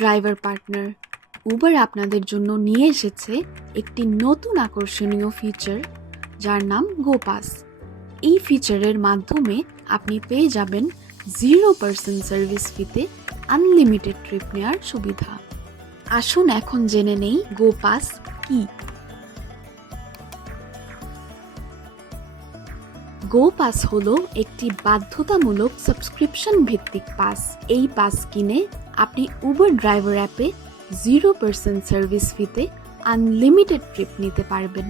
Driver partner Uber আপনাদের জন্য নিয়ে এসেছে একটি নতুন আকর্ষণীয় ফিচার যার নাম গোপাস। এই ফিচারের মাধ্যমে আপনি পেয়ে যাবেন 0% সার্ভিস ফিতে আনলিমিটেড ট্রিপ নেওয়ার সুবিধা। আসুন এখন জেনে নেই গোপাস কি। গোপাস হলো একটি বাধ্যতামূলক সাবস্ক্রিপশন ভিত্তিক পাস। এই পাস কিনে আপনি উবার ড্রাইভার অ্যাপে 0% সার্ভিস ফিতে আনলিমিটেড ট্রিপ নিতে পারবেন।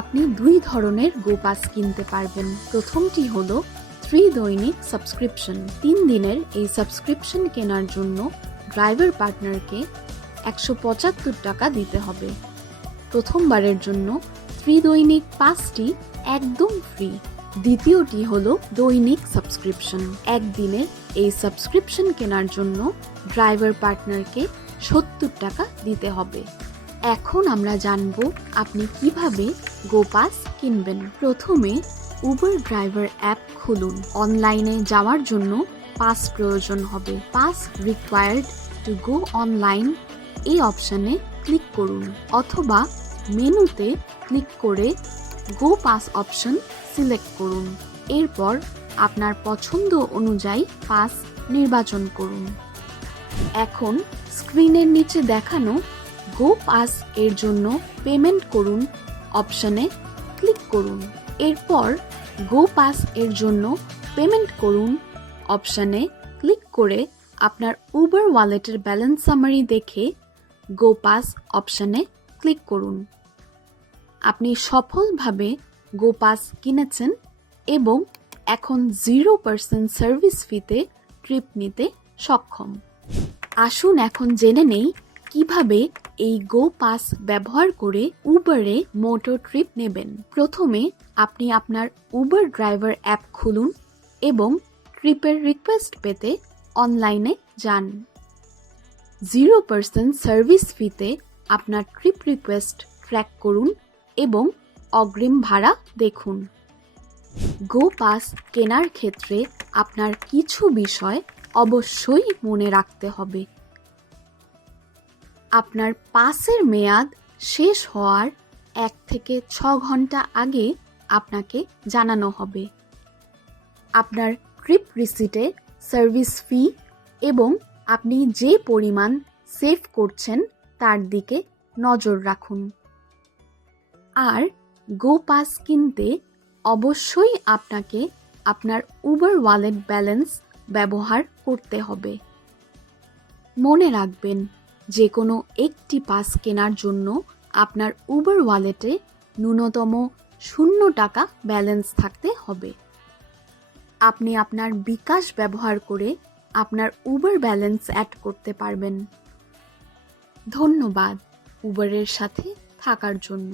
আপনি 2 ধরনের গোপাস কিনতে পারবেন। প্রথমটি হলো 3 দৈনিক সাবস্ক্রিপশন। 3 দিনের এই সাবস্ক্রিপশন কেনার জন্য ড্রাইভার পার্টনারকে 175 টাকা দিতে হবে। প্রথমবারের জন্য 3 দৈনিক পাসটি একদম ফ্রি। দ্বিতীয়টি হলো দৈনিক সাবস্ক্রিপশন। একদিনের এই সাবস্ক্রিপশন কেনার জন্য ড্রাইভার পার্টনারকে 70 টাকা দিতে হবে। এখন আমরা জানব আপনি কিভাবে গোপাস কিনবেন। প্রথমে উবার ড্রাইভার অ্যাপ খুলুন। অনলাইনে যাওয়ার জন্য পাস প্রয়োজন হবে। Pass required to go online এই অপশনে ক্লিক করুন অথবা মেনুতে ক্লিক করে গো পাস অপশন সিলেক্ট করুন। এরপর আপনার পছন্দ অনুযায়ী পাস নির্বাচন করুন। এখন স্ক্রিনের নিচে দেখানো গো পাস এর জন্য পেমেন্ট করুন অপশনে ক্লিক করুন। এরপর গো পাস এর জন্য পেমেন্ট করুন অপশনে ক্লিক করে আপনার উবার ওয়ালেটের ব্যালেন্স সামারি দেখে গো পাস অপশনে ক্লিক করুন। আপনি সফলভাবে গো পাস কিনেছেন এবং এখন 0% সার্ভিস ফিতে ট্রিপ নিতে সক্ষম। আসুন এখন জেনে নেই কিভাবে এই গো পাস ব্যবহার করে উবারে মোটর ট্রিপ নেবেন। প্রথমে আপনি আপনার উবার ড্রাইভার অ্যাপ খুলুন এবং ট্রিপের রিকোয়েস্ট পেতে অনলাইনে যান। 0% সার্ভিস ফিতে আপনার ট্রিপ রিকোয়েস্ট ট্র্যাক করুন এবং অগ্রিম ভাড়া দেখুন। গো পাস কেনার ক্ষেত্রে আপনার কিছু বিষয় অবশ্যই মনে রাখতে হবে। আপনার পাসের মেয়াদ শেষ হওয়ার 1 থেকে 6 ঘন্টা আগে আপনাকে জানানো হবে। আপনার ট্রিপ রিসিটে সার্ভিস ফি এবং আপনি যে পরিমাণ সেভ করছেন তার দিকে নজর রাখুন। আর গো পাস কিনতে অবশ্যই আপনাকে আপনার উবার ওয়ালেট ব্যালেন্স ব্যবহার করতে হবে। মনে রাখবেন যে কোনো একটি পাস কেনার জন্য আপনার উবার ওয়ালেটে ন্যূনতম 0 টাকা ব্যালেন্স থাকতে হবে। আপনি আপনার বিকাশ ব্যবহার করে আপনার উবার ব্যালেন্স অ্যাড করতে পারবেন। ধন্যবাদ উবারের সাথে থাকার জন্য।